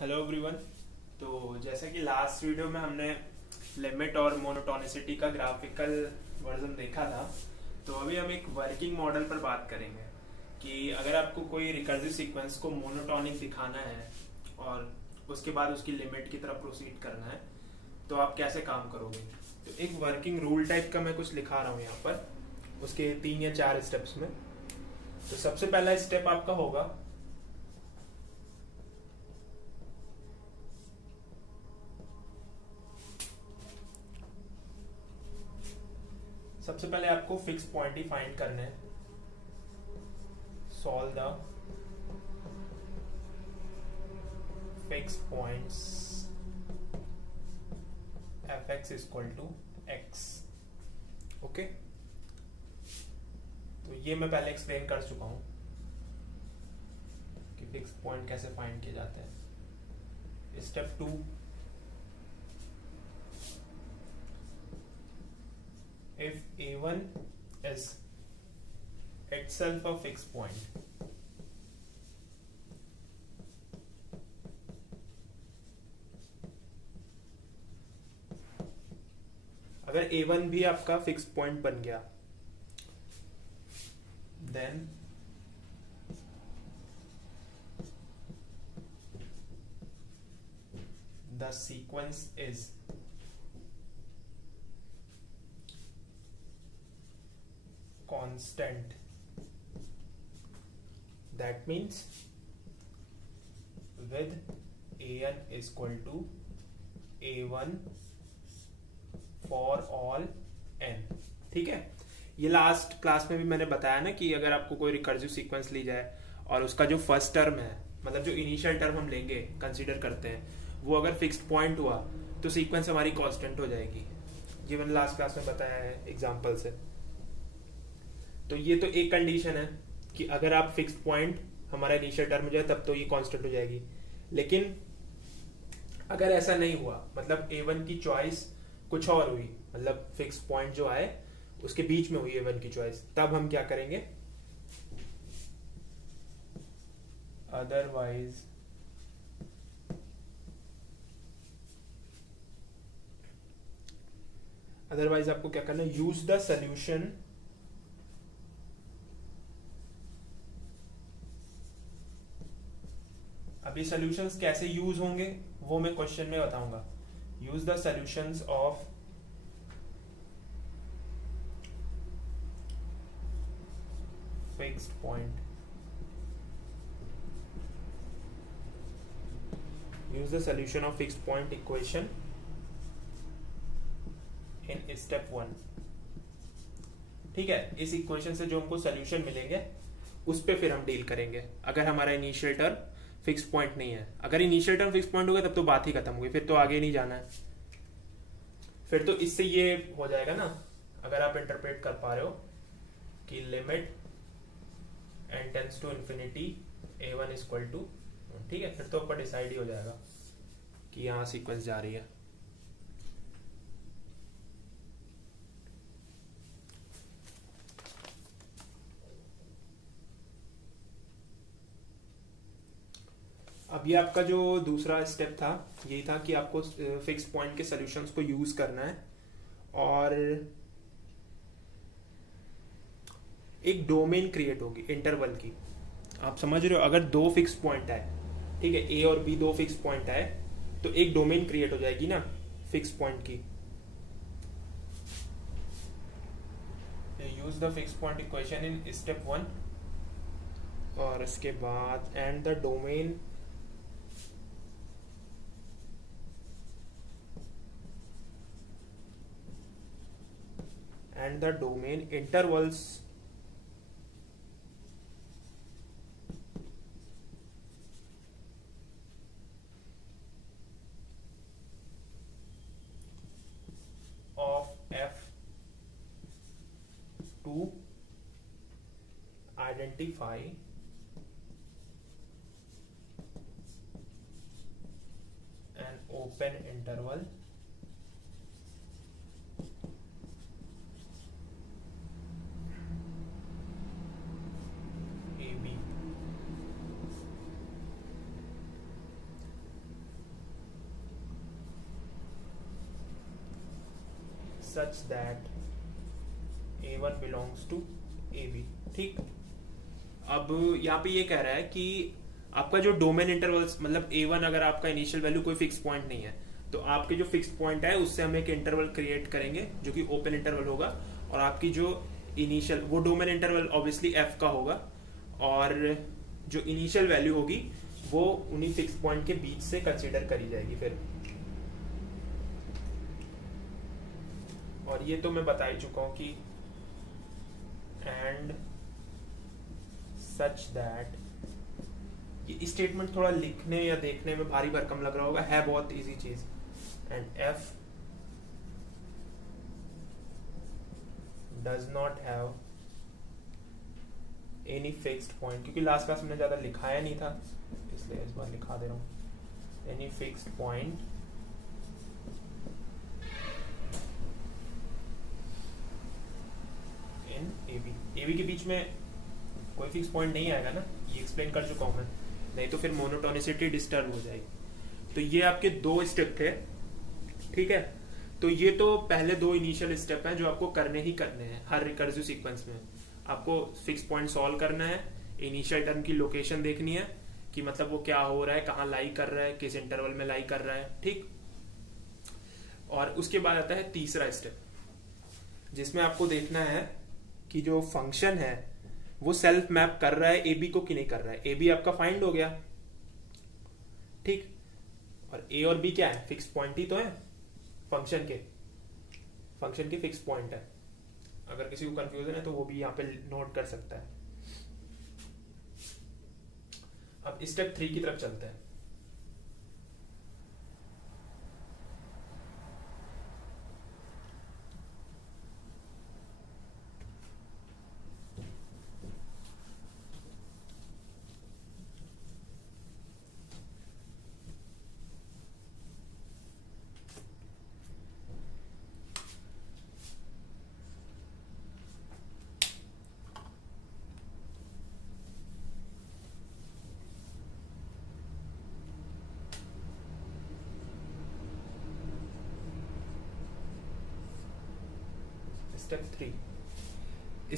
Hello everyone. तो जैसा कि लास्ट वीडियो में हमने लिमिट और मोनोटोनिसिटी का ग्राफिकल वर्जन देखा था, तो अभी हम एक वर्किंग मॉडल पर बात करेंगे कि अगर आपको कोई रिकर्सिव सीक्वेंस को मोनोटोनिक दिखाना है और उसके बाद उसकी लिमिट की तरफ प्रोसीड करना है तो आप कैसे काम करोगे। तो एक वर्किंग रूल टाइप का मैं कुछ लिखा रहा हूँ यहाँ पर, उसके 3 या 4 स्टेप्स में। तो सबसे पहला स्टेप आपका होगा, सबसे पहले आपको फिक्स पॉइंट ही फाइंड करने हैं। Solve the fix points F X equal to X. Okay, तो ये मैं पहले एक्सप्लेन कर चुका हूं कि फिक्स पॉइंट कैसे फाइंड किए जाते हैं। Step 2, if a1 is itself a fixed point, अगर a1 भी आपका फिक्स पॉइंट बन गया, then the sequence is constant. That means with an is equal to a1 for all n। ठीक है, ये लास्ट क्लास में भी मैंने बताया ना कि अगर आपको कोई रिकर्सिव सीक्वेंस ली जाए और उसका जो फर्स्ट टर्म है, मतलब जो इनिशियल टर्म हम लेंगे कंसीडर करते हैं, वो अगर फिक्स्ड पॉइंट हुआ तो सीक्वेंस हमारी कांस्टेंट हो जाएगी। ये मैंने लास्ट क्लास में बताया है एग्जांपल से। तो ये तो एक कंडीशन है कि अगर आप फिक्स्ड पॉइंट हमारा इनिशियल टर्म हो जाए तब तो ये कांस्टेंट हो जाएगी। लेकिन अगर ऐसा नहीं हुआ, मतलब a1 की चॉइस कुछ और हुई, मतलब फिक्स्ड पॉइंट जो आए उसके बीच में हुई a1 की चॉइस, तब हम क्या करेंगे, अदरवाइज आपको क्या करना है, यूज द सोल्यूशन अभी सॉल्यूशंस कैसे यूज होंगे वो मैं क्वेश्चन में बताऊंगा। Use the solutions of fixed point, use the solution of fixed point equation in step 1। ठीक है, इस इक्वेशन से जो हमको सॉल्यूशन मिलेंगे उस पे फिर हम डील करेंगे। अगर हमारा इनिशियल टर्म फिक्स पॉइंट नहीं है, अगर इनिशियल टर्म फिक्स पॉइंट हो गया तब तो बात ही खत्म हो गई, फिर तो आगे नहीं जाना है। फिर तो इससे ये हो जाएगा ना, अगर आप इंटरप्रेट कर पा रहे हो कि limit n tends to infinity a1 equal to, ठीक है, फिर तो ऊपर डिसाइड ही हो जाएगा कि यहाँ सीक्वेंस जा रही है। अब ये आपका जो दूसरा स्टेप था यही था कि आपको फिक्स पॉइंट के सॉल्यूशंस को यूज करना है और एक डोमेन क्रिएट होगी इंटरवल की। आप समझ रहे हो, अगर दो फिक्स पॉइंट है, ठीक है, ए और बी दो फिक्स पॉइंट है, तो एक डोमेन क्रिएट हो जाएगी ना फिक्स पॉइंट की। Use the fix point equation in step 1 और इसके बाद and the domain intervals of f to identify an open interval such that A1 belongs to AB। ठीक, अब यहाँ पे ये कह रहा है कि आपका जो डोमेन इंटरवल्स, मतलब A1 अगर आपका इनिशियल वैल्यू कोई फिक्स पॉइंट नहीं है, तो आपके जो फिक्स पॉइंट है उससे हम एक इंटरवल क्रिएट करेंगे जो कि ओपन इंटरवल होगा, और आपकी जो इनिशियल, वो डोमेन इंटरवल ऑब्वियसली f का होगा, और जो इनिशियल वैल्यू होगी वो उन्हीं फिक्स पॉइंट के बीच से कंसीडर करी जाएगी फिर। और ये तो मैं बता ही चुका हूं कि एंड सच दैट, ये स्टेटमेंट थोड़ा लिखने या देखने में भारी भरकम लग रहा होगा, है बहुत इजी चीज। And f does not have any fixed point, क्योंकि लास्ट क्लास में ज्यादा लिखाया नहीं था इसलिए इस बार लिखा दे रहा हूं। Any fixed point in AB के बीच में कोई फिक्स पॉइंट नहीं आएगा ना, ये एक्सप्लेन कर चुका हूं मैं, नहीं तो फिर मोनोटोनिसिटी डिस्टर्ब हो जाएगी। तो ये आपके 2 स्टेप थे, ठीक है। तो ये तो पहले 2 इनिशियल स्टेप हैं जो आपको करने ही करने हैं हर रिकर्सिव सीक्वेंस में। आपको फिक्स पॉइंट सॉल्व करना है, इनिशियल टर्म की लोकेशन देखनी है कि मतलब वो क्या हो रहा है, कहाँ लाई कर रहा है, किस इंटरवल में लाई कर रहा है, ठीक। और उसके बाद आता है तीसरा स्टेप, जिसमें आपको देखना है कि जो फंक्शन है वो सेल्फ मैप कर रहा है AB को कि नहीं कर रहा है। AB आपका फाइंड हो गया, ठीक, और A और B क्या है, फिक्स पॉइंट ही तो है फंक्शन के फिक्स पॉइंट है। अगर किसी को कंफ्यूजन है तो वो भी यहाँ पे नोट कर सकता है। अब स्टेप 3 की तरफ चलते हैं।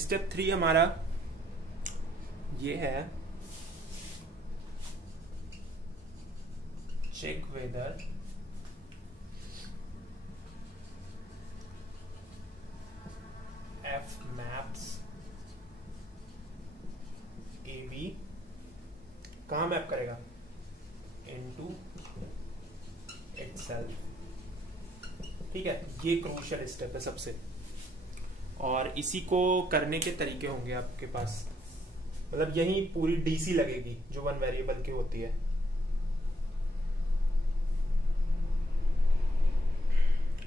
स्टेप 3 हमारा ये है, check whether f maps AB कहाँ मैप करेगा, इनटू इटसेल्फ, ठीक है। ये क्रूशियल स्टेप है सबसे, और इसी को करने के तरीके होंगे आपके पास, मतलब यही पूरी DC लगेगी जो 1 वेरिएबल की होती है।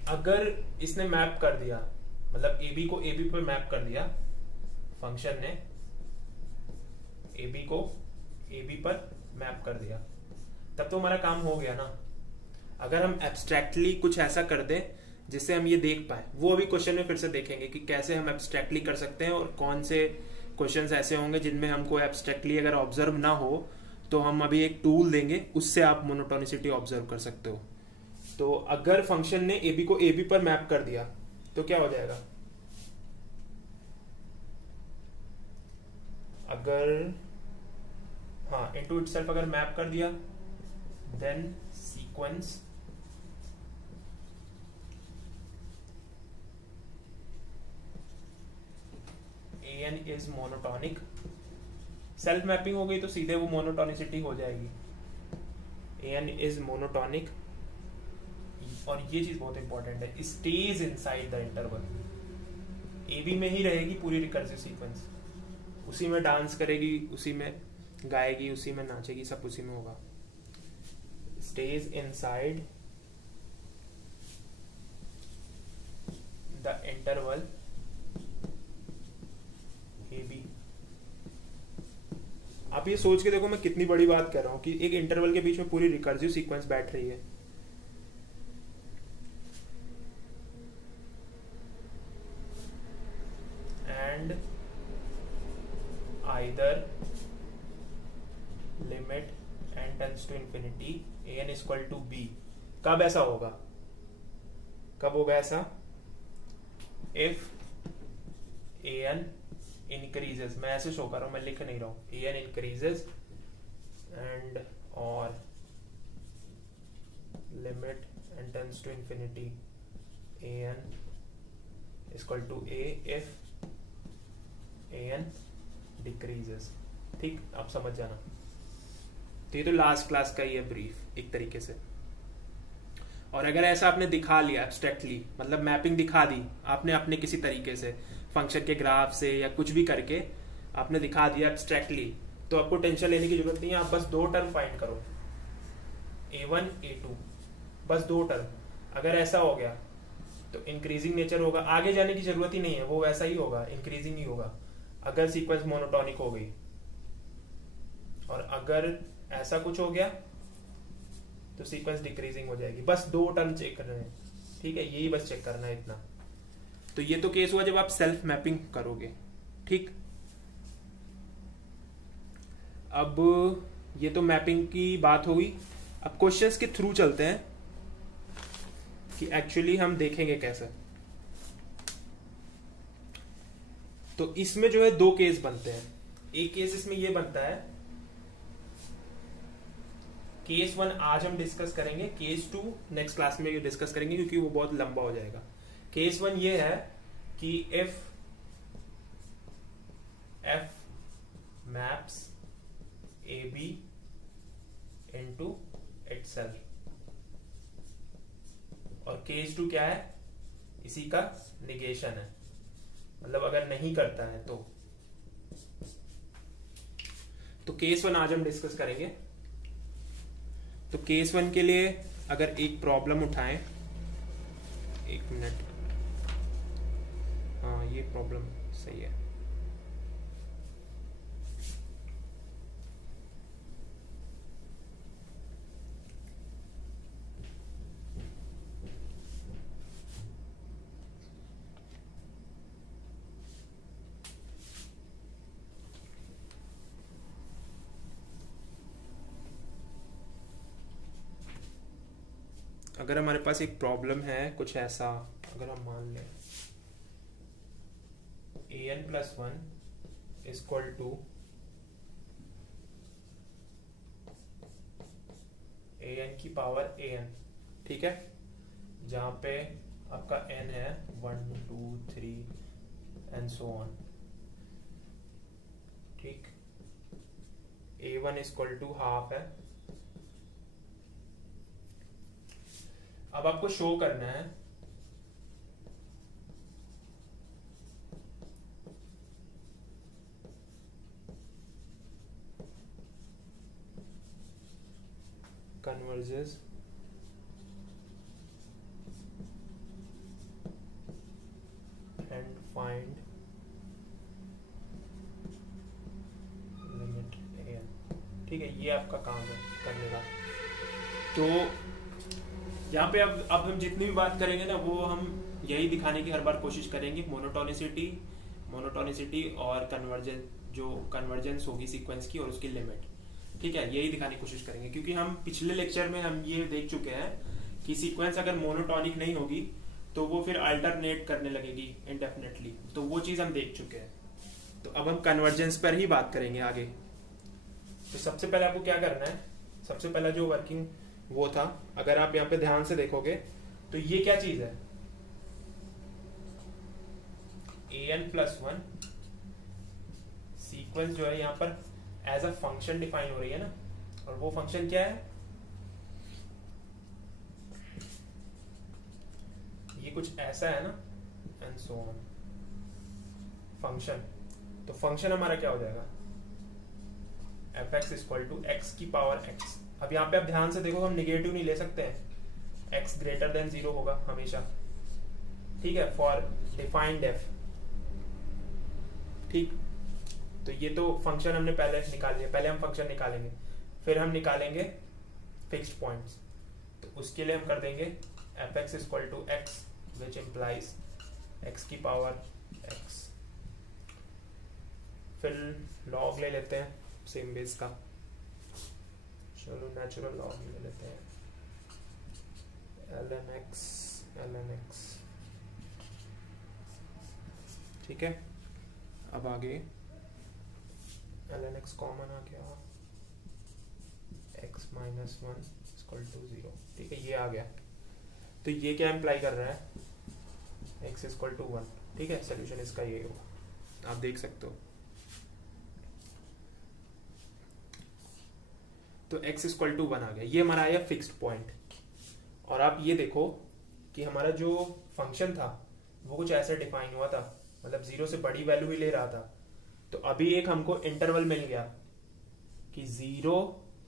अगर इसने मैप कर दिया, मतलब AB को AB पर मैप कर दिया, फंक्शन ने AB को AB पर मैप कर दिया, तब तो हमारा काम हो गया ना। अगर हम एब्स्ट्रैक्टली कुछ ऐसा कर दें जिससे हम ये देख पाए, वो अभी क्वेश्चन में फिर से देखेंगे कि कैसे हम एब्स्ट्रैक्टली कर सकते हैं, और कौन से क्वेश्चंस ऐसे होंगे जिनमें हमको एब्स्ट्रैक्टली अगर ऑब्जर्व ना हो तो हम अभी एक टूल देंगे, उससे आप मोनोटोनिसिटी ऑब्जर्व कर सकते हो। तो अगर फंक्शन ने AB को AB पर मैप कर दिया तो क्या हो जाएगा, अगर हाँ इनटू इटसेल्फ अगर मैप कर दिया, then sequence AN is monotonic. Self mapping हो गई तो सीधे वो मोनोटोनिसिटी हो जाएगी, AN इज मोनोटॉनिक। और ये चीज बहुत इंपॉर्टेंट है, stage inside the interval, AB में ही रहेगी पूरी रिकर्सिव सीक्वेंस, उसी में डांस करेगी, उसी में गाएगी, उसी में नाचेगी, सब उसी में होगा। Stage inside the interval AB। आप ये सोच के देखो मैं कितनी बड़ी बात कर रहा हूं कि एक इंटरवल के बीच में पूरी रिकर्सिव सीक्वेंस बैठ रही है। And either limit n tends to infinity an equal to b। कब ऐसा होगा, कब होगा ऐसा, इफ ए एन इंक्रीजेस, मैं ऐसे शो कर रहा हूं, मैं लिख नहीं रहा हूं, ए एन इंक्रीजेस एंड और limit N tends to infinity A N equal to A if A N decreases. ठीक, आप समझ जाना। तो ये तो लास्ट क्लास का ही है ब्रीफ एक तरीके से। और अगर ऐसा आपने दिखा लिया एब्स्ट्रैक्टली, मतलब मैपिंग दिखा दी आपने अपने किसी तरीके से, फंक्शन के ग्राफ से या कुछ भी करके आपने दिखा दिया एब्स्ट्रैक्टली, तो आपको टेंशन लेने की जरूरत नहीं है। आप बस दो टर्म फाइंड करो, A1 A2, बस दो टर्म। अगर ऐसा हो गया तो इंक्रीजिंग नेचर होगा, आगे जाने की जरूरत ही नहीं है, वो वैसा ही होगा, इंक्रीजिंग ही होगा अगर सीक्वेंस मोनोटोनिक हो गई। और अगर ऐसा कुछ हो गया तो सीक्वेंस डिक्रीजिंग हो जाएगी। बस दो टर्म चेक करने हैं, ठीक है, यही बस चेक करना है इतना। तो ये तो केस हुआ जब आप सेल्फ मैपिंग करोगे। ठीक, अब ये तो मैपिंग की बात होगी। अब क्वेश्चंस के थ्रू चलते हैं कि एक्चुअली हम देखेंगे कैसे। तो इसमें जो है दो केस बनते हैं। एक केस इसमें ये बनता है, केस 1 आज हम डिस्कस करेंगे, केस 2 नेक्स्ट क्लास में डिस्कस करेंगे क्योंकि वो बहुत लंबा हो जाएगा। केस 1 ये है कि if f maps AB into itself, और केस 2 क्या है, इसी का निगेशन है, मतलब अगर नहीं करता है तो केस 1 आज हम डिस्कस करेंगे। तो केस 1 के लिए अगर एक प्रॉब्लम उठाएं, एक मिनट, हाँ ये प्रॉब्लम सही है। अगर हमारे पास एक प्रॉब्लम है कुछ ऐसा, अगर हम मान लें an+1 इक्वल टू an की पावर an, ठीक है, जहां पे आपका n है 1 2 3 एंड सो ऑन। ठीक, a1 इक्वल टू हाफ है। अब आपको शो करना है converges and find limit an। ठीक है, ये आपका काम है करने का। तो यहाँ पे अब हम जितनी भी बात करेंगे ना, वो हम यही दिखाने की हर बार कोशिश करेंगे, मोनोटोनिसिटी और कन्वर्जेंस होगी सीक्वेंस की और उसकी लिमिट। ठीक है, यही दिखाने की कोशिश करेंगे क्योंकि हम पिछले लेक्चर में हम ये देख चुके हैं कि सीक्वेंस अगर मोनोटोनिक नहीं होगी तो वो फिर अल्टरनेट करने लगेगी इंडेफिनेटली, तो वो चीज हम देख चुके हैं। तो अब हम कन्वर्जेंस पर ही बात करेंगे आगे। तो सबसे पहले आपको क्या करना है, सबसे पहला जो वर्किंग वो था, अगर आप यहाँ पे ध्यान से देखोगे तो ये क्या चीज है, an+1 सीक्वेंस जो है यहाँ पर एज अ फंक्शन डिफाइन हो रही है ना, और वो फंक्शन क्या है, ये कुछ ऐसा है ना, एंड सो ऑन फंक्शन। तो फंक्शन हमारा क्या हो जाएगा, fx इक्वल टू x की पावर x। अब यहाँ पे आप ध्यान से देखो, हम निगेटिव नहीं ले सकते हैं, x ग्रेटर देन 0 होगा हमेशा। ठीक है, फॉर डिफाइंड f। ठीक, तो ये तो फंक्शन हमने पहले निकाल लिया, पहले हम फंक्शन निकालेंगे, फिर हम निकालेंगे फिक्स्ड पॉइंट्स। तो उसके लिए हम कर देंगे fx equal to x which implies x की पावर x। फिर लॉग ले लेते हैं सेम बेस का, चलो नेचुरल लॉग ले लेते हैं, ln x ठीक है, अब आगे ln x कॉमन आ गया, x माइनस 1 इक्वल टू 0। ठीक है, ये आ गया। तो ये क्या इम्प्लाई कर रहा है, x इक्वल टू 1। ठीक है, सोल्यूशन इसका ये होगा, आप देख सकते हो। तो x इक्वल टू 1 आ गया, ये हमारा आया फिक्स्ड पॉइंट। और आप ये देखो कि हमारा जो फंक्शन था वो कुछ ऐसे डिफाइन हुआ था, मतलब 0 से बड़ी वैल्यू ही ले रहा था। तो अभी एक हमको इंटरवल मिल गया कि 0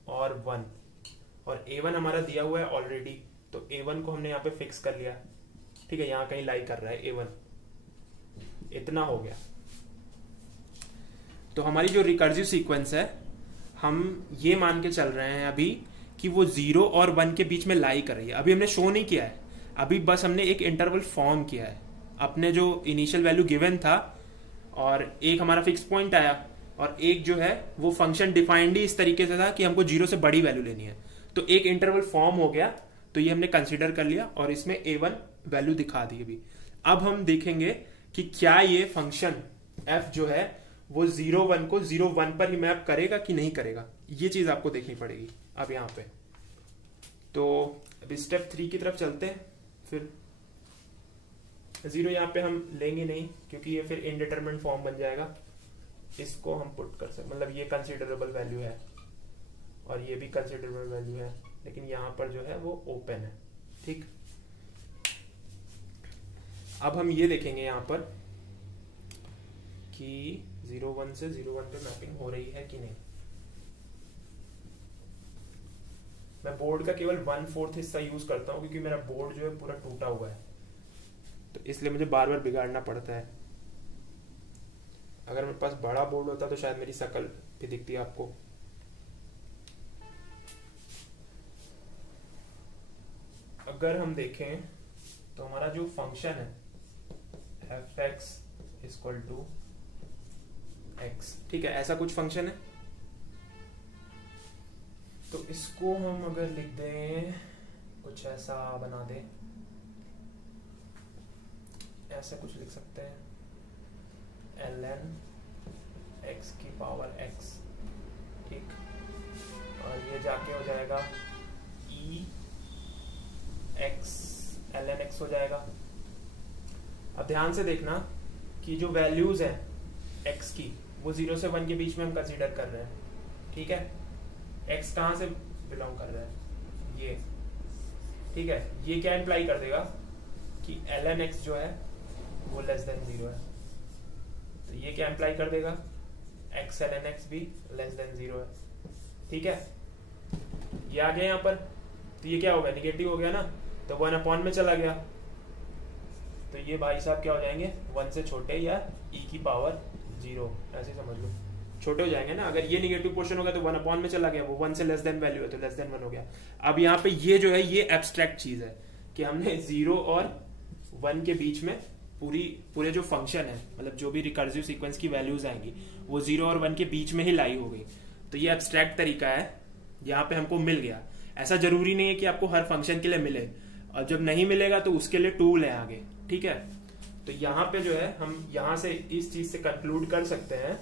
और 1, और a1 हमारा दिया हुआ है ऑलरेडी, तो a1 को हमने यहाँ पे फिक्स कर लिया। ठीक है, यहाँ कहीं लाई कर रहा है a1, इतना हो गया। तो हमारी जो रिकर्सिव सीक्वेंस है, हम ये मान के चल रहे हैं अभी कि वो 0 और 1 के बीच में लाई कर रही है। अभी हमने शो नहीं किया है, अभी बस हमने एक इंटरवल फॉर्म किया है। अपने जो इनिशियल वैल्यू गिवन था और एक हमारा फिक्स पॉइंट आया, और एक जो है वो फंक्शन डिफाइंड ही इस तरीके से था कि हमको 0 से बड़ी वैल्यू लेनी है। तो एक इंटरवल फॉर्म हो गया, तो ये हमने कंसीडर कर लिया और इसमें a1 वैल्यू दिखा दी अभी। अब हम देखेंगे कि क्या ये फंक्शन f जो है वो 0 1 को 0 1 पर ही मैप करेगा कि नहीं करेगा, ये चीज आपको देखनी पड़ेगी अब यहाँ पे। तो अभी स्टेप 3 की तरफ चलते हैं। फिर 0 यहाँ पे हम लेंगे नहीं, क्योंकि ये फिर इनडिटरमिनेट फॉर्म बन जाएगा। इसको हम पुट कर सकते, मतलब ये कंसिडरेबल वैल्यू है और ये भी कंसिडरेबल वैल्यू है, लेकिन यहाँ पर जो है वो ओपन है। ठीक, अब हम ये देखेंगे यहाँ पर कि 0 1 से 0 1 पे मैपिंग हो रही है कि नहीं। मैं बोर्ड का केवल 1/4 हिस्सा यूज करता हूँ, क्योंकि मेरा बोर्ड जो है पूरा टूटा हुआ है, तो इसलिए मुझे बार बार बिगाड़ना पड़ता है। अगर मेरे पास बड़ा बोर्ड होता तो शायद मेरी शक्ल भी दिखती आपको। अगर हम देखें तो हमारा जो फंक्शन है f(x) इक्वल टू x, ठीक है, ऐसा कुछ फंक्शन है। तो इसको हम अगर लिख दें, कुछ ऐसा बना दें, ऐसा कुछ लिख सकते हैं, ln x की पावर x। ठीक, और ये जाके हो जाएगा x ln x हो जाएगा। अब ध्यान से देखना कि जो वैल्यूज है x की वो 0 से 1 के बीच में हम कंसीडर कर रहे हैं। ठीक है, x कहाँ से बिलोंग कर रहा है, ये। ठीक है, ये क्या इंप्लाई कर देगा कि ln x जो है वो लेस देन 0 है। तो ये क्या इंप्लाई कर देगा, x ln x भी लेस देन 0 है। ठीक है, ये आ गया यहाँ पर, तो ये क्या हो गया, निगेटिव हो गया ना, तो 1 में चला गया। तो ये भाई साहब क्या हो जाएंगे, 1 से छोटे या e की पावर 0, ऐसे समझ लो, छोटे हो जाएंगे ना। अगर ये निगेटिव पोर्शन होगा तो 1 में चला गया, वो 1 से लेस देन वैल्यू है तो लेस देन 1 हो गया। अब यहाँ पे ये जो है ये एब्स्ट्रैक्ट चीज है कि हमने 0 और 1 के बीच में पूरे जो फंक्शन है, मतलब जो भी रिकर्सिव सीक्वेंस की वैल्यूज आएंगी वो 0 और 1 के बीच में ही लाई हो गई। तो ये एब्स्ट्रैक्ट तरीका है, यहाँ पे हमको मिल गया। ऐसा जरूरी नहीं है कि आपको हर फंक्शन के लिए मिले, और जब नहीं मिलेगा तो उसके लिए टूल है आगे। ठीक है, तो यहाँ पे जो है हम यहाँ से इस चीज से कंक्लूड कर सकते हैं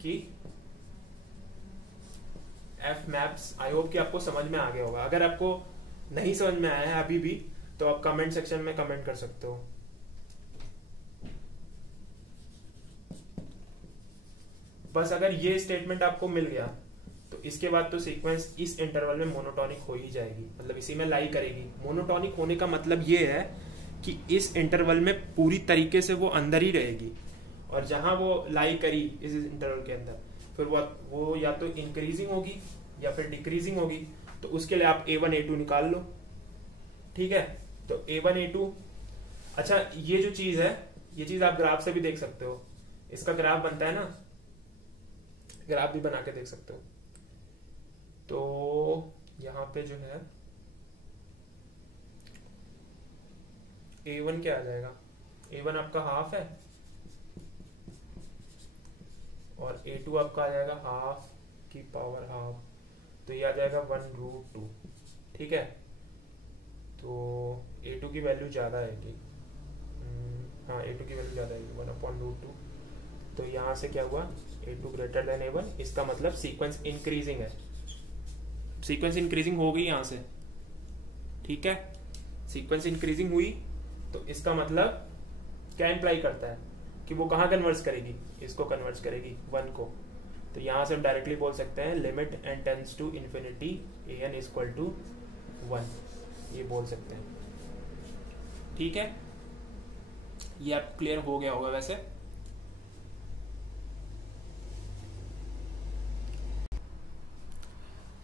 कि एफ मैप्स, आई होप कि आपको समझ में आ गया होगा। अगर आपको नहीं समझ में आया है अभी भी, तो आप कमेंट सेक्शन में कमेंट कर सकते हो। बस अगर ये स्टेटमेंट आपको मिल गया तो इसके बाद तो सीक्वेंस इस इंटरवल में मोनोटोनिक हो ही जाएगी, मतलब इसी में लाई करेगी। मोनोटोनिक होने का मतलब ये है कि इस इंटरवल में पूरी तरीके से वो अंदर ही रहेगी, और जहां वो लाई करी इस इंटरवल के अंदर, फिर वो या तो इंक्रीजिंग होगी या फिर डिक्रीजिंग होगी। तो उसके लिए आप a1 a2 निकाल लो। ठीक है, तो a1 a2, अच्छा ये जो चीज है, ये चीज आप ग्राफ से भी देख सकते हो, इसका ग्राफ बनता है ना, ग्राफ भी बना के देख सकते हो। तो यहाँ पे जो है a1 क्या आ जाएगा, a1 आपका हाफ है और a2 आपका आ जाएगा हाफ की पावर हाफ, तो ये आ जाएगा 1√2। ठीक है, तो a2 की वैल्यू ज्यादा है कि हाँ a2 की वैल्यू ज़्यादा है 1/√2। तो यहाँ से क्या हुआ, a2 ग्रेटर देन a1, इसका मतलब सीक्वेंस इंक्रीजिंग है, सीक्वेंस इंक्रीजिंग हो गई यहाँ से, ठीक है। सीक्वेंस इंक्रीजिंग हुई तो इसका मतलब क्या इंप्लाई करता है कि वो कहाँ कन्वर्स करेगी, इसको कन्वर्स करेगी 1 को। तो यहाँ से हम डायरेक्टली बोल सकते हैं limit n tends to infinity an equal to 1, ये बोल सकते हैं, ठीक है। ये आप क्लियर हो गया होगा वैसे।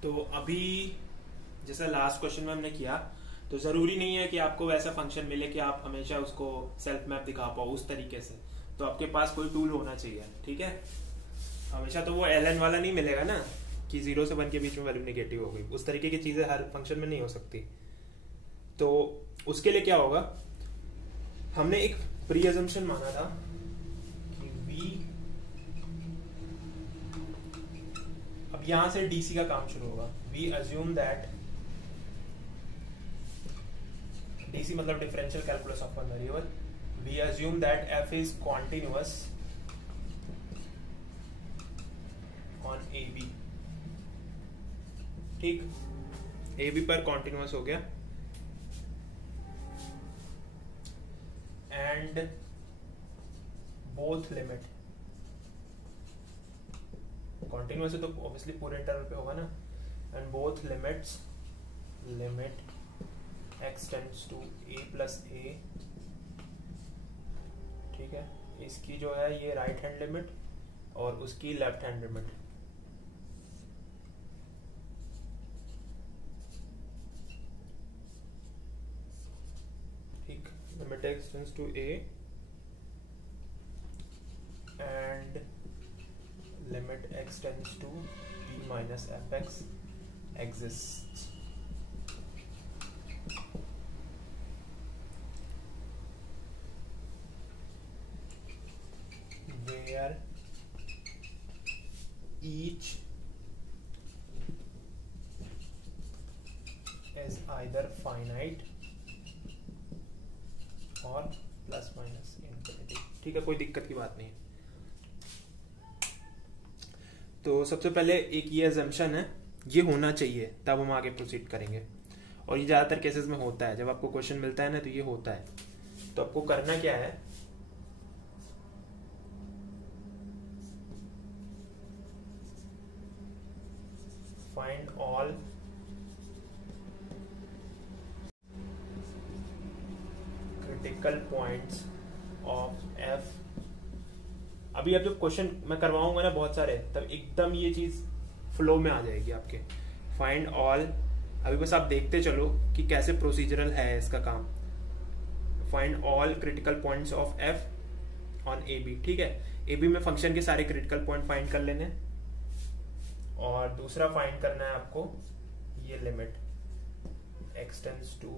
तो अभी जैसा लास्ट क्वेश्चन में हमने किया, तो जरूरी नहीं है कि आपको वैसा फंक्शन मिले कि आप हमेशा उसको सेल्फ मैप दिखा पाओ उस तरीके से। तो आपके पास कोई टूल होना चाहिए, ठीक है। हमेशा तो वो ln वाला नहीं मिलेगा ना कि 0 से 1 के बीच में वैल्यू नेगेटिव हो गई, उस तरीके की चीजें हर फंक्शन में नहीं हो सकती। तो उसके लिए क्या होगा, हमने एक प्री अजम्पशन माना था कि v, अब यहां से डीसी का काम शुरू होगा। वी अज्यूम दैट, डीसी मतलब differential calculus of one variable, we assume that f is continuous on AB, ठीक। AB पर कॉन्टिन्यूअस हो गया एंड बोथ लिमिट, कॉन्टिन्यूअस है तो ऑब्वियसली पूरे इंटरवल पे होगा ना, and both limits, limit x tends to a plus a, ठीक है। इसकी जो है ये राइट हैंड लिमिट और उसकी लेफ्ट हैंड लिमिट, ठीक। Limit x tends to a and limit x tends to b minus fx exists. Where each is either finite और प्लस माइनस इनफिनिटी, ठीक है, कोई दिक्कत की बात नहीं है। तो सबसे पहले एक ये अजम्पशन है, ये होना चाहिए, तब हम आगे प्रोसीड करेंगे। और ये ज्यादातर केसेस में होता है, जब आपको क्वेश्चन मिलता है ना तो ये होता है। तो आपको करना क्या है, find all critical points of f। अभी अब जब क्वेश्चन मैं करवाऊंगा ना बहुत सारे, तब एकदम ये चीज फ्लो में आ जाएगी आपके। फाइंड ऑल, अभी बस आप देखते चलो कि कैसे प्रोसीजरल है इसका काम। Find all critical points of f on AB, ठीक है। AB में फंक्शन के सारे क्रिटिकल पॉइंट फाइंड कर लेने, और दूसरा फाइंड करना है आपको ये limit x tends to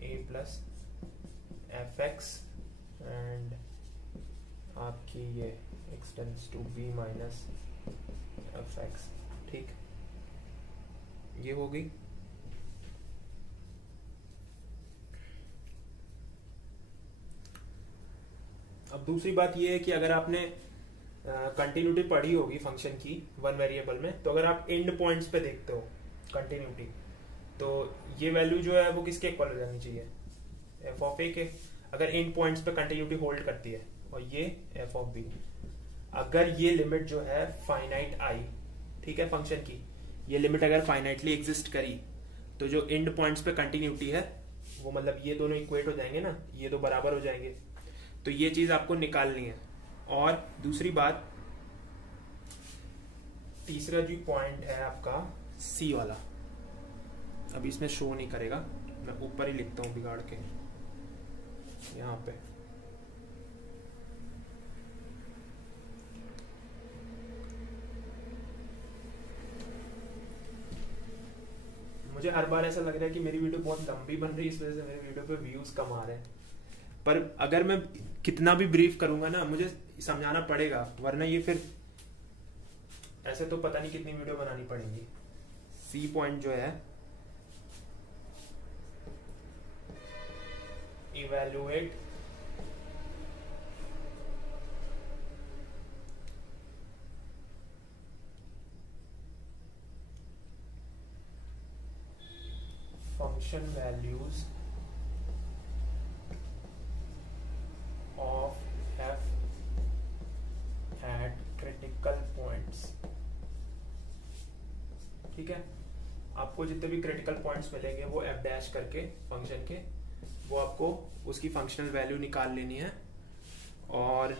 a plus fx and आपकी ये x tends to b minus fx, ठीक, ये हो गई। अब दूसरी बात ये है कि अगर आपने कंटिन्यूटी पढ़ी होगी फंक्शन की वन वेरिएबल में, तो अगर आप एंड पॉइंट्स पे देखते हो कंटिन्यूटी, तो ये वैल्यू जो है वो किसके इक्वल हो जानी चाहिए, f ऑफ a के, अगर एंड पॉइंट्स पे कंटिन्यूटी होल्ड करती है। और ये f ऑफ b, अगर ये लिमिट जो है फाइनाइट आई, ठीक है, फंक्शन की ये लिमिट अगर फाइनाइटली एग्जिस्ट करी, तो जो एंड पॉइंट्स पे कंटिन्यूटी है वो मतलब ये दोनों इक्वेट हो जाएंगे ना, ये दो बराबर हो जाएंगे। तो ये चीज आपको निकालनी है। और दूसरी बात, तीसरा जो पॉइंट है आपका सी वाला, अभी इसमें शो नहीं करेगा, मैं ऊपर ही लिखता हूं बिगाड़ के यहाँ पे। मुझे हर बार ऐसा लग रहा है कि मेरी वीडियो बहुत लंबी बन रही है, इस वजह से मेरे वीडियो पे व्यूज कम आ रहे हैं। पर अगर मैं कितना भी ब्रीफ करूंगा ना, मुझे समझाना पड़ेगा, वरना ये फिर ऐसे तो पता नहीं कितनी वीडियो बनानी पड़ेगी। सी पॉइंट जो है, evaluate function values of f at critical points। ठीक है, आपको जितने भी क्रिटिकल पॉइंट्स मिलेंगे वो f डैश करके फंक्शन के, वो आपको उसकी फंक्शनल वैल्यू निकाल लेनी है। और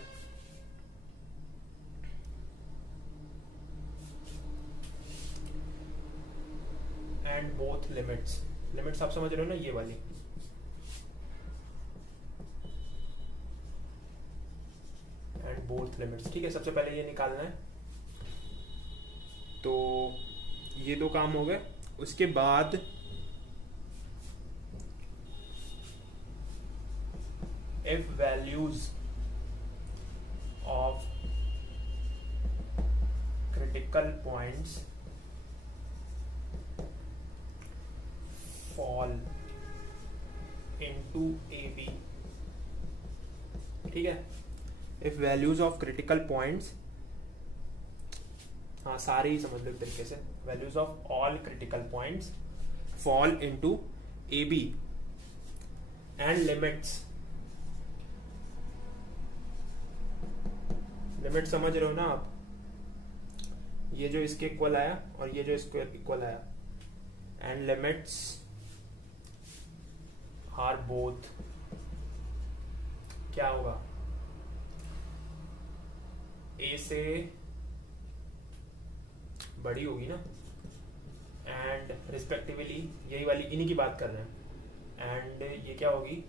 एंड बोथ लिमिट्स, लिमिट्स आप समझ रहे हो ना, ये वाली। एंड बोथ लिमिट्स, ठीक है, सबसे पहले ये निकालना है। तो ये दो काम हो गए। उसके बाद if values of critical points fall into AB, ठीक है, if values of critical points, हाँ सारे ही समझ लो एक तरीके से, values of all critical points fall into AB and limits, limit समझ रहे हो ना आप, ये जो इसके इक्वल आया और ये जो इसके इक्वल आया, एंड लिमिट्स आर बोथ, क्या होगा, ए से बड़ी होगी ना, एंड रिस्पेक्टिवली यही वाली इन्हीं की बात कर रहे हैं, एंड ये क्या होगी,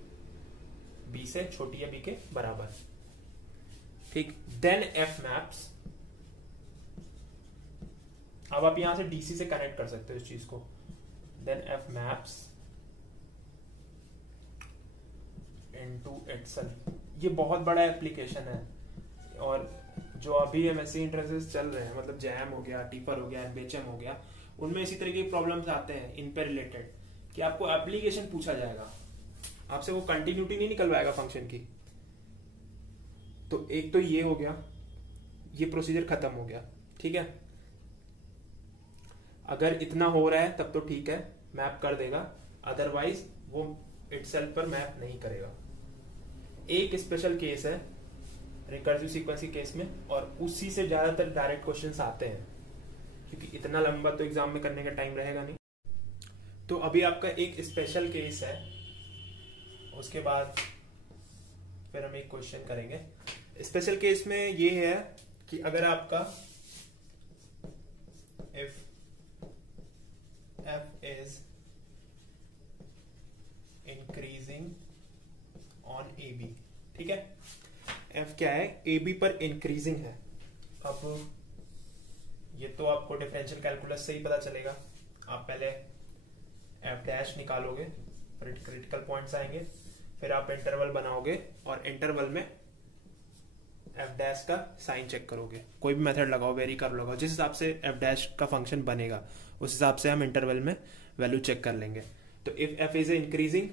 बी से छोटी है बी के बराबर, ठीक। देन एफ मैप्स, अब आप यहां से डीसी से कनेक्ट कर सकते हो इस चीज को, then F maps into itself. ये बहुत बड़ा एप्लीकेशन है, और जो अभी एमएससी इंटरेंसेस चल रहे हैं, मतलब जैम हो गया, टीपर हो गया, एमबीएचएम हो गया, उनमें इसी तरह के प्रॉब्लम्स आते हैं इन पे रिलेटेड, कि आपको एप्लीकेशन पूछा जाएगा, आपसे वो कंटिन्यूटी नहीं निकलवाएगा फंक्शन की। तो एक तो ये हो गया, ये प्रोसीजर खत्म हो गया, ठीक है। अगर इतना हो रहा है तब तो ठीक है, मैप कर देगा, अदरवाइज वो इटसेल्फ पर मैप नहीं करेगा। एक स्पेशल केस है रिकर्सिव सीक्वेंस केस में, और उसी से ज्यादातर डायरेक्ट क्वेश्चंस आते हैं, क्योंकि इतना लंबा तो एग्जाम में करने का टाइम रहेगा नहीं। तो अभी आपका एक स्पेशल केस है, उसके बाद फिर हम एक क्वेश्चन करेंगे। स्पेशल केस में ये है कि अगर आपका if f is increasing on AB, ठीक है, f क्या है, AB पर इंक्रीजिंग है। अब ये तो आपको डिफरेंशियल कैलकुलस से ही पता चलेगा, आप पहले f डैश निकालोगे, क्रिटिकल पॉइंट्स आएंगे, फिर आप इंटरवल बनाओगे और इंटरवल में f डैश का साइन चेक करोगे, कोई भी मेथड लगाओ, वेरी कर्व लगाओ, जिस हिसाब से f डैश का फंक्शन बनेगा उस हिसाब से हम इंटरवल में वैल्यू चेक कर लेंगे। तो इफ f इज इंक्रीजिंग,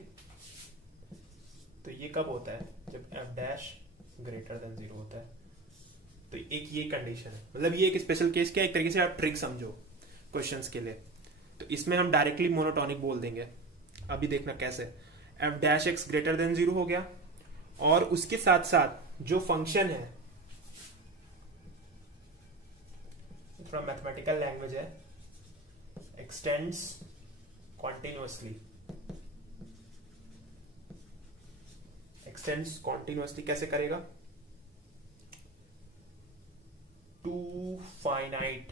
तो ये कब होता है, जब f डैश ग्रेटर देन 0 होता है। तो एक ये कंडीशन है, मतलब ये एक स्पेशल केस क्या, एक तरीके से आप ट्रिक समझो क्वेश्चंस के लिए। तो इसमें हम डायरेक्टली मोनोटोनिक बोल देंगे, अभी देखना कैसे। f dash x greater than 0 हो गया, और उसके साथ साथ जो फंक्शन है, थोड़ा मैथमेटिकल लैंग्वेज है, एक्सटेंड्स कॉन्टिन्यूअसली। एक्सटेंड्स कॉन्टिन्यूअसली कैसे करेगा, to finite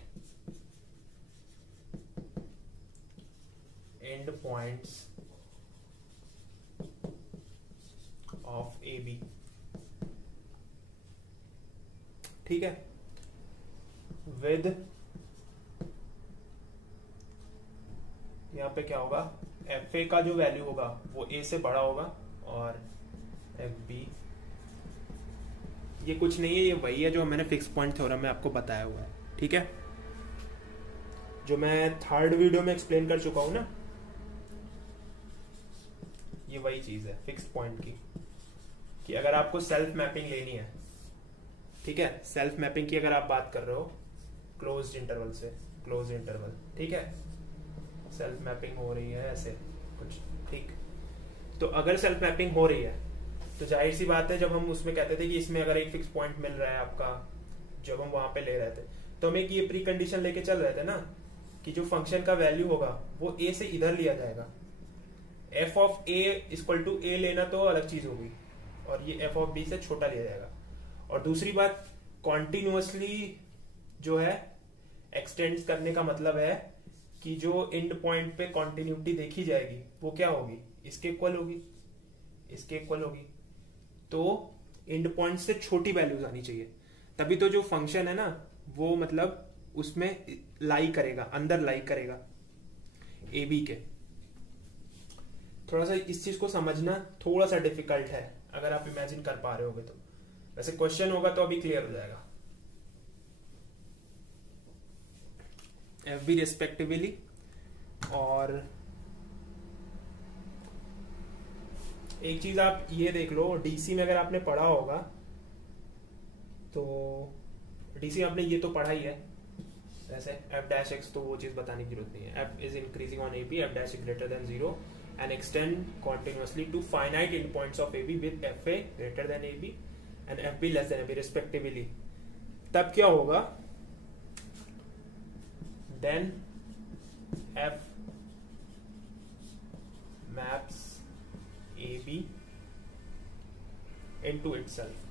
end points of AB, ठीक है, विद, यहां पे क्या होगा, FA का जो वैल्यू होगा वो A से बड़ा होगा, और FB ये कुछ नहीं है, ये वही है जो मैंने फिक्स पॉइंट थ्योरम में आपको बताया हुआ है, ठीक है, जो मैं थर्ड वीडियो में एक्सप्लेन कर चुका हूं ना, ये वही चीज है फिक्स पॉइंट की, कि अगर आपको सेल्फ मैपिंग लेनी है, ठीक है, सेल्फ मैपिंग की अगर आप बात कर रहे हो क्लोज्ड इंटरवल से, क्लोज्ड इंटरवल, ठीक है, सेल्फ मैपिंग हो रही है ऐसे, कुछ, ठीक। तो अगर सेल्फ मैपिंग हो रही है तो जाहिर सी बात है, जब हम उसमें कहते थे कि इसमें अगर एक फिक्स पॉइंट मिल रहा है आपका, जब हम वहां पे ले रहे थे तो हम एक ये प्री कंडीशन लेके चल रहे थे ना कि जो फंक्शन का वैल्यू होगा वो ए से इधर लिया जाएगा। F of A equal to A लेना तो अलग चीज होगी, और ये एफ ऑफ बी से छोटा लिया जाएगा। और दूसरी बात, कॉन्टिन्यूअसली जो है एक्सटेंड करने का मतलब है कि जो एंड पॉइंट पे कॉन्टिन्यूटी देखी जाएगी वो क्या होगी, इसके इक्वल होगी, इसके इक्वल होगी। तो एंड पॉइंट से छोटी वैल्यूज आनी चाहिए, तभी तो जो फंक्शन है ना वो मतलब उसमें लाई करेगा, अंदर लाई करेगा ए बी के। थोड़ा सा इस चीज को समझना थोड़ा सा डिफिकल्ट है अगर आप इमेजिन कर पा रहे होगे तो, वैसे क्वेश्चन होगा तो अभी क्लियर हो जाएगा। एफ बी रेस्पेक्टिवली, और एक चीज आप ये देख लो, डीसी में अगर आपने पढ़ा होगा तो डीसी आपने ये तो पढ़ा ही है वैसे, एफ डैश एक्स, तो वो चीज बताने की जरूरत नहीं है। F is increasing on A B, F dash greater than 0 and extend continuously to finite endpoints of AB with FA greater than AB and FB less than AB respectively। तब क्या होगा, then F maps AB into itself।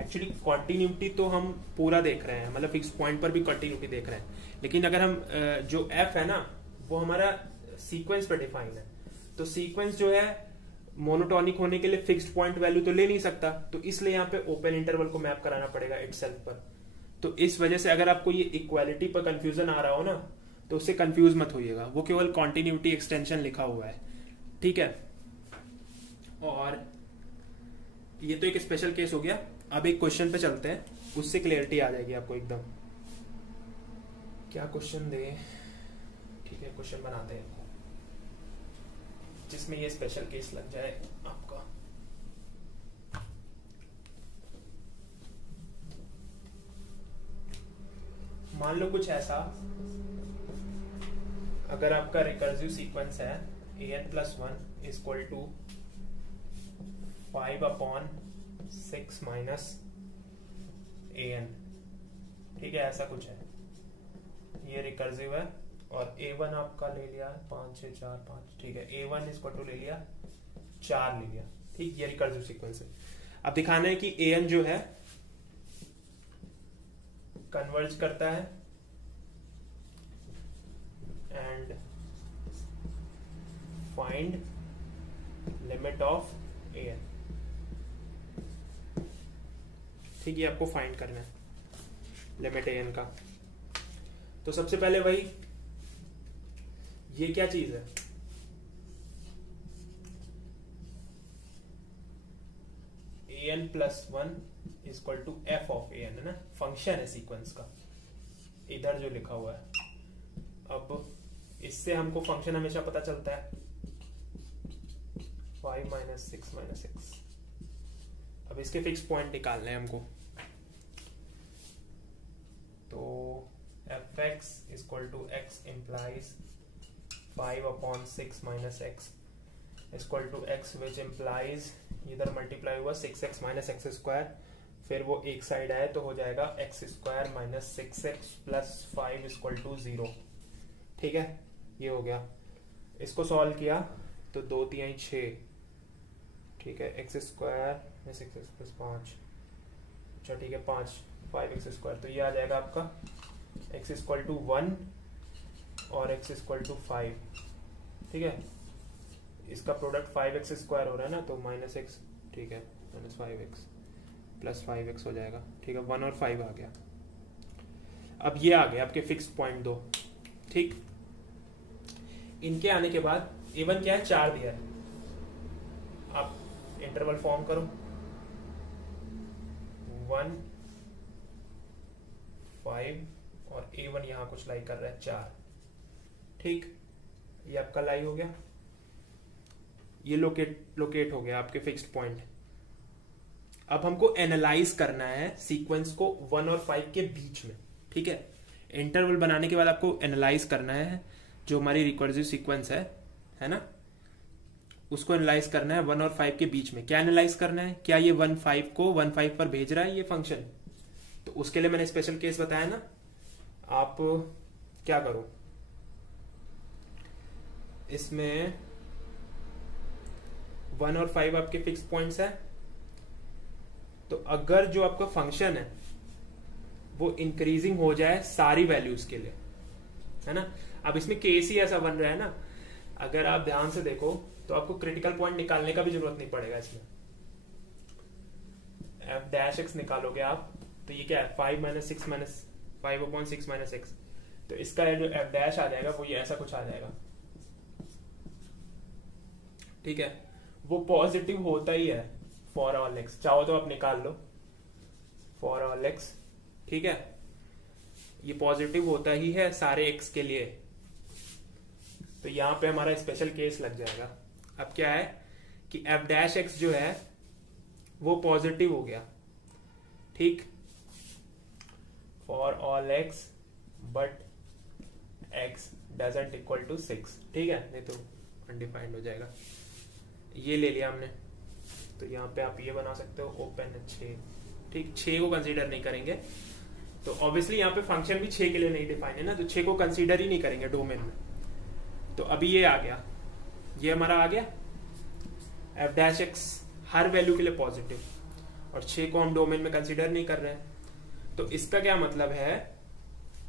Actually continuity तो हम पूरा देख रहे हैं, मतलब फिक्स पॉइंट पर भी कॉन्टिन्यूटी देख रहे हैं, लेकिन अगर हम जो एफ है ना वो हमारा सीक्वेंस पे डिफाइन है, तो सीक्वेंस जो है मोनोटॉनिक होने के लिए फिक्स्ड पॉइंट वैल्यू तो ले नहीं सकता, तो इसलिए यहाँ पे ओपन इंटरवल को मैप कराना पड़ेगा इटसेल्फ पर। तो इस वजह से अगर आपको ये इक्वालिटी पर कंफ्यूजन आ रहा हो ना तो उससे कंफ्यूज मत होइएगा, वो केवल कॉन्टिन्यूटी एक्सटेंशन लिखा हुआ है, ठीक है। और ये तो एक स्पेशल केस हो गया। अब एक क्वेश्चन पे चलते हैं, उससे क्लियरिटी आ जाएगी आपको एकदम। क्या क्वेश्चन दे, ठीक है क्वेश्चन बनाते हैं जिसमें ये स्पेशल केस लग जाए आपका। मान लो कुछ ऐसा, अगर आपका रिकर्सिव सीक्वेंस है an+1 equal to 5/6 minus an, ठीक है ऐसा कुछ है, ये रिकर्सिव है। और a1 आपका ले लिया 5 6 4 5, ठीक है a1 इक्वल टू ले लिया 4 ले लिया, ठीक, ये रिकर्सिव सीक्वेंस है। अब दिखाना है कि an जो है कन्वर्ज करता है and find limit of an, ठीक, ये आपको फाइंड करना है लिमिट an का। तो सबसे पहले भाई ये क्या चीज है, an+1 equal to f of an है ना, फंक्शन है सीक्वेंस का इधर जो लिखा हुआ है। अब इससे हमको फंक्शन हमेशा पता चलता है 5 - 6 - 6। अब इसके फिक्स पॉइंट निकालने हैं हमको, तो fx equal to x implies 5/6 - x equal to x which implies, इधर मल्टीप्लाई हुआ 6x - x², फिर वो एक साइड आए तो हो जाएगा x² - 6x + 5 इक्वल टू 0, ठीक है ये हो गया। इसको सॉल्व किया तो 2 3 6, ठीक है x² में 6x + 5, अच्छा ठीक है 5x², तो ये आ जाएगा आपका x इक्वल टू 1 और x इक्वल टू 5, ठीक है। इसका प्रोडक्ट 5x² हो रहा है ना, तो -x, ठीक है -5x + 5x हो जाएगा, ठीक है 1 और 5 आ गया। अब ये आ गए आपके फिक्स पॉइंट 2, ठीक। इनके आने के बाद a1 क्या है 4 दिया है, आप इंटरवल फॉर्म करो 1 5 और a1 यहां कुछ लाई कर रहा है 4, ठीक, ये आपका लाई हो गया, ये लोकेट हो गया आपके फिक्स्ड पॉइंट। अब हमको एनालाइज करना है सीक्वेंस को 1 और 5 के बीच में, ठीक है। इंटरवल बनाने के बाद आपको एनालाइज करना है जो हमारी रिकर्सिव सीक्वेंस है ना, उसको एनालाइज करना है 1 और 5 के बीच में। क्या एनालाइज करना है, क्या ये 1 5 को 1 5 पर भेज रहा है ये फंक्शन, तो उसके लिए मैंने स्पेशल केस बताया ना। आप क्या करो, इसमें 1 और 5 आपके फिक्स पॉइंट्स है, तो अगर जो आपका फंक्शन है वो इंक्रीजिंग हो जाए सारी वैल्यूज के लिए, है ना। अब इसमें केस ही ऐसा बन रहा है ना, अगर आप ध्यान से देखो तो आपको क्रिटिकल पॉइंट निकालने का भी जरूरत नहीं पड़ेगा इसमें। एफ डैश एक्स निकालोगे आप तो ये क्या है 5 माइनस 6 माइनस 5/6 माइनस एक्स, तो इसका जो एफ डैश आ जाएगा वो ये ऐसा कुछ आ जाएगा, ठीक है। वो पॉजिटिव होता ही है फॉर ऑल एक्स, चाहो तो आप निकाल लो फॉर ऑल एक्स, ठीक है। ये पॉजिटिव होता ही है सारे एक्स के लिए, तो यहां पे हमारा स्पेशल केस लग जाएगा। अब क्या है कि एफ डैश एक्स जो है वो पॉजिटिव हो गया, ठीक, for all X but X doesn't equal to 6, ठीक है, नहीं तो अनडिफाइंड हो जाएगा। ये ले लिया हमने, तो यहाँ पे आप ये बना सकते हो ओपन 6, ठीक। 6 को कंसीडर नहीं करेंगे, तो ऑब्वियसली यहाँ पे फंक्शन भी 6 के लिए नहीं डिफाइन है ना, तो 6 को कंसीडर ही नहीं करेंगे डोमेन में। तो अभी ये आ गया, ये हमारा आ गया एफ डैश एक्स हर वैल्यू के लिए पॉजिटिव, और 6 को हम डोमेन में कंसीडर नहीं कर रहे हैं। तो इसका क्या मतलब है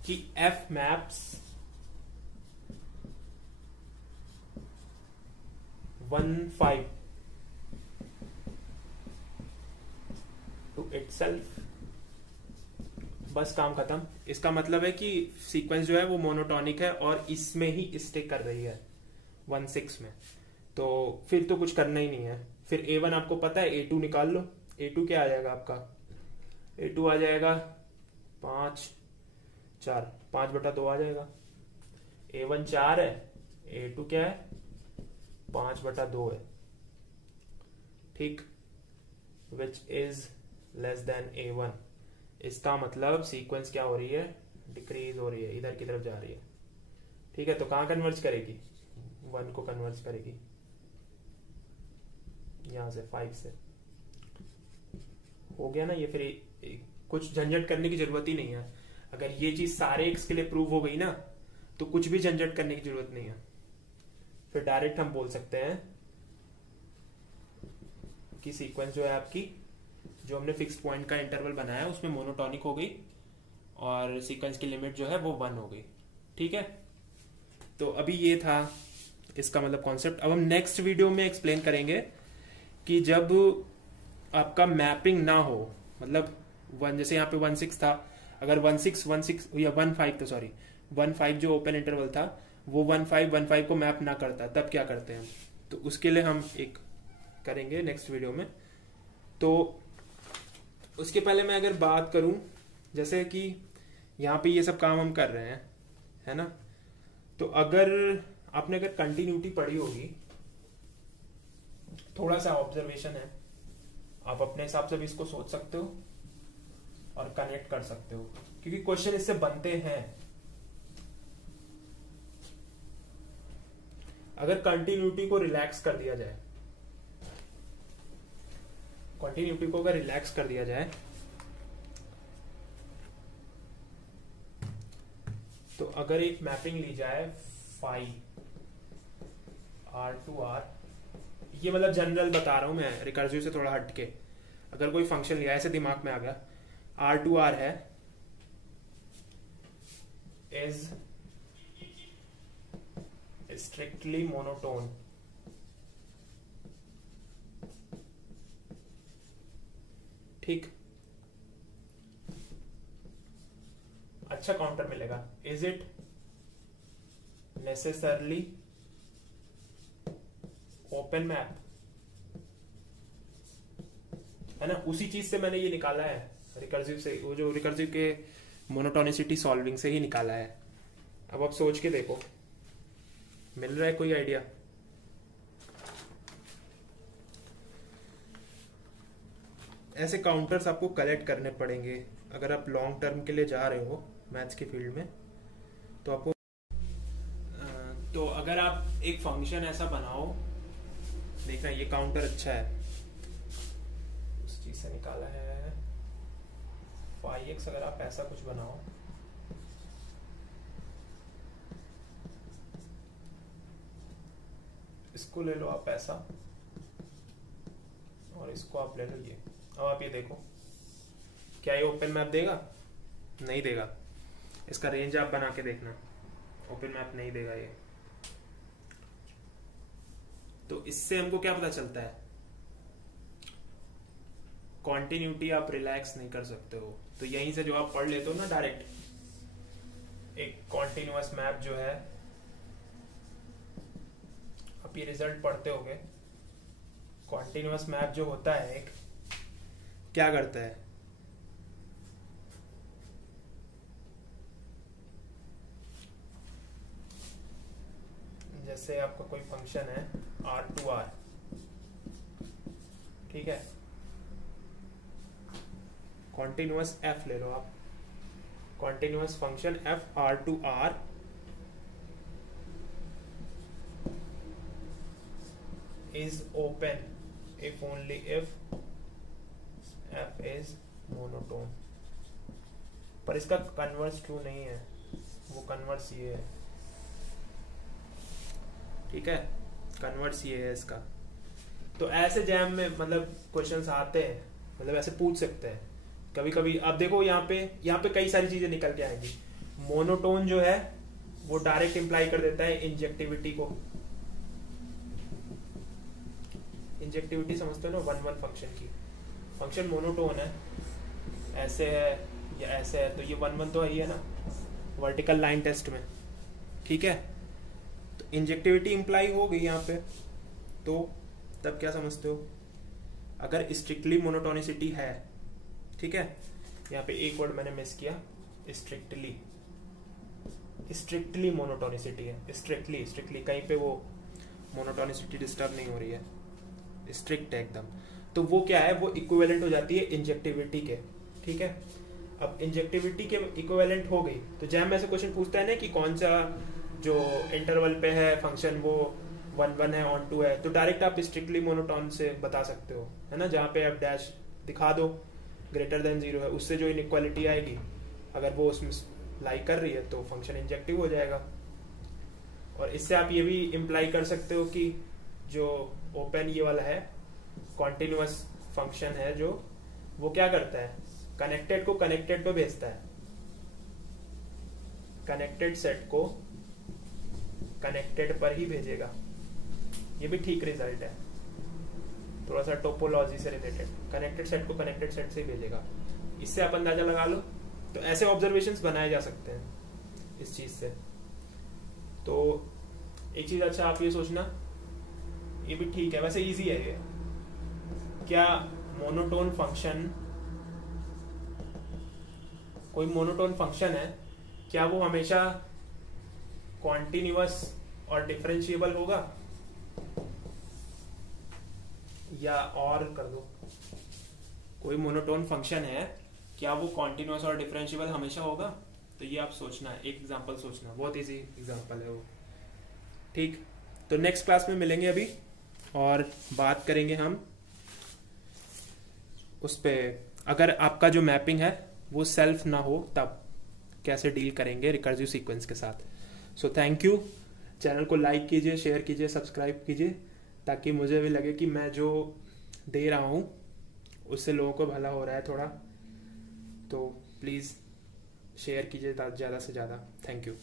कि एफ मैप्स 1 5 टू इटसेल्फ, बस काम खत्म। इसका मतलब है कि सीक्वेंस जो है वो मोनोटॉनिक है और इसमें ही स्टिक कर रही है 1 6 में, तो फिर तो कुछ करना ही नहीं है। फिर A1 आपको पता है, A2 निकाल लो। A2 क्या आ जाएगा आपका, A2 आ जाएगा 5 4 5/2 आ जाएगा। A1 4 है, A2 क्या है 5/2 है, ठीक, which is less than A1। इसका मतलब सीक्वेंस क्या हो रही है, डिक्रीज हो रही है, इधर की तरफ जा रही है, ठीक है। तो कहां कन्वर्ज करेगी, 1 को कन्वर्ज करेगी, यहां से 5 से हो गया ना ये। फिर कुछ झंझट करने की जरूरत ही नहीं है। अगर ये चीज सारे एक्स के लिए प्रूव हो गई ना, तो कुछ भी झंझट करने की जरूरत नहीं है। फिर डायरेक्ट हम बोल सकते हैं कि सीक्वेंस जो है आपकी, जो हमने फिक्स पॉइंट का इंटरवल बनाया है उसमें मोनोटॉनिक हो गई, और सीक्वेंस की लिमिट जो है वो 1 हो गई, ठीक है। तो अभी ये था इसका मतलब कॉन्सेप्ट। अब हम नेक्स्ट वीडियो में एक्सप्लेन करेंगे कि जब आपका मैपिंग ना हो, मतलब 1 जैसे यहाँ पे 1 6 था, अगर 1 6 या 1 5 तो सॉरी 1 5 जो ओपन इंटरवल था वो 1 5 को मैप ना करता, तब क्या करते हैं हम, तो उसके लिए हम एक करेंगे नेक्स्ट वीडियो में। तो उसके पहले मैं अगर बात करूं, जैसे कि यहाँ पे ये सब काम हम कर रहे हैं, है ना, तो अगर आपने अगर कंटिन्यूटी पढ़ी होगी, थोड़ा सा ऑब्जर्वेशन है, आप अपने हिसाब से भी इसको सोच सकते हो और कनेक्ट कर सकते हो, क्योंकि क्वेश्चन इससे बनते हैं। अगर कंटिन्यूटी को रिलैक्स कर दिया जाए, कंटिन्यूटी को अगर रिलैक्स कर दिया जाए, तो अगर एक मैपिंग ली जाए फाई R2R, ये मतलब जनरल बता रहा हूं मैं, रिकर्सिव से थोड़ा हटके, अगर कोई फंक्शन लिया ऐसे दिमाग में आ गया, R2R है इज स्ट्रिक्टली मोनोटोन, ठीक, अच्छा काउंटर मिलेगा। Is it necessarily open map, है ना, उसी चीज से मैंने ये निकाला है रिकर्सिव से, वो जो रिकर्सिव के मोनोटोनिसिटी सॉल्विंग से ही निकाला है। अब आप सोच के देखो, मिल रहा है कोई आइडिया? ऐसे काउंटर्स आपको कलेक्ट करने पड़ेंगे अगर आप लॉन्ग टर्म के लिए जा रहे हो, मैथ्स के फील्ड में। तो आपको तो अगर आप एक फंक्शन ऐसा बनाओ, देखना ये काउंटर अच्छा है, उस चीज से निकाला है 5x, अगर आप ऐसा कुछ बनाओ, इसको ले लो आप ऐसा, और इसको आप ले लो ये। अब आप ये देखो, क्या ये ओपन मैप देगा? नहीं देगा। इसका रेंज आप बना के देखना, ओपन मैप नहीं देगा ये। तो इससे हमको क्या पता चलता है? कॉन्टिन्यूटी आप रिलैक्स नहीं कर सकते हो। तो यहीं से जो आप पढ़ लेते हो ना डायरेक्ट, एक कॉन्टिन्यूअस मैप जो है, आप ये रिजल्ट पढ़ते होगे, कॉन्टिन्यूअस मैप जो होता है एक, क्या करता है? जैसे आपका कोई फंक्शन है R2R, ठीक है, कॉन्टिन्यूअस f ले लो आप, continuous function f R2R is open if only if f is monotone। पर इसका कन्वर्स ट्रू नहीं है, वो कन्वर्स ये है, ठीक है, कन्वर्स ये है इसका। तो ऐसे जैम में मतलब क्वेश्चंस आते हैं, मतलब ऐसे पूछ सकते हैं कभी कभी। अब देखो यहाँ पे कई सारी चीजें निकल के आएंगी। मोनोटोन जो है वो डायरेक्ट इंप्लाई कर देता है इंजेक्टिविटी को। इंजेक्टिविटी समझते हो ना, 1-1 फंक्शन की। फंक्शन मोनोटोन है, ऐसे है या ऐसे है, तो ये 1-1 तो है ना वर्टिकल लाइन टेस्ट में, ठीक है। तो इंजेक्टिविटी इंप्लाई हो गई यहाँ पे, तो तब क्या समझते हो? अगर स्ट्रिक्टली मोनोटोनिसिटी है, ठीक है, यहाँ पे एक वर्ड मैंने मिस किया, स्ट्रिक्टली मोनोटोनिसिटी है, स्ट्रिक्टली कहीं पे वो मोनोटोनिसिटी डिस्टर्ब नहीं हो रही है, स्ट्रिक्ट है एकदम। तो वो क्या है? वो इक्विवेलेंट हो जाती है इंजेक्टिविटी के, ठीक है। अब इंजेक्टिविटी के इक्विवेलेंट हो गई, तो जैम में से क्वेश्चन पूछता है ना कि कौन सा जो इंटरवल पे है फंक्शन वो 1-1 है, ऑन टू है, तो डायरेक्ट आप स्ट्रिक्टली मोनोटोन से बता सकते हो, है ना। जहाँ पे आप डैश दिखा दो ग्रेटर देन 0 है, उससे जो इनइक्वालिटी आएगी अगर वो उसमें लाई कर रही है तो फंक्शन इंजेक्टिव हो जाएगा। और इससे आप ये भी इम्प्लाई कर सकते हो कि जो ओपन ये वाला है कॉन्टिन्यूअस फंक्शन है, जो वो क्या करता है? कनेक्टेड को कनेक्टेड पे भेजता है, कनेक्टेड सेट को कनेक्टेड पर ही भेजेगा। ये भी ठीक रिजल्ट है, थोड़ा सा टोपोलॉजी से रिलेटेड, कनेक्टेड सेट को कनेक्टेड सेट से ही भेजेगा। इससे आप अंदाजा लगा लो। तो ऐसे ऑब्जर्वेशंस बनाए जा सकते हैं इस चीज से। तो एक चीज अच्छा आप ये सोचना, ये भी ठीक है, वैसे इजी है ये, क्या मोनोटोन फंक्शन, कोई मोनोटोन फंक्शन है, क्या वो हमेशा कॉन्टिन्यूअस और डिफरेंशिएबल होगा? या और कर दो, कोई मोनोटोन फंक्शन है, क्या वो कॉन्टिन्यूअस और डिफरेंशिएबल हमेशा होगा? तो ये आप सोचना, एक एग्जांपल सोचना, बहुत इजी एग्जांपल है वो, ठीक। तो नेक्स्ट क्लास में मिलेंगे अभी और बात करेंगे हम उस पे, अगर आपका जो मैपिंग है वो सेल्फ ना हो तब कैसे डील करेंगे रिकर्सिव सीक्वेंस के साथ। So thank you. चैनल को लाइक कीजिए, शेयर कीजिए, सब्सक्राइब कीजिए, ताकि मुझे भी लगे कि मैं जो दे रहा हूँ उससे लोगों को भला हो रहा है थोड़ा। तो प्लीज़ शेयर कीजिए ज़्यादा से ज़्यादा। Thank you.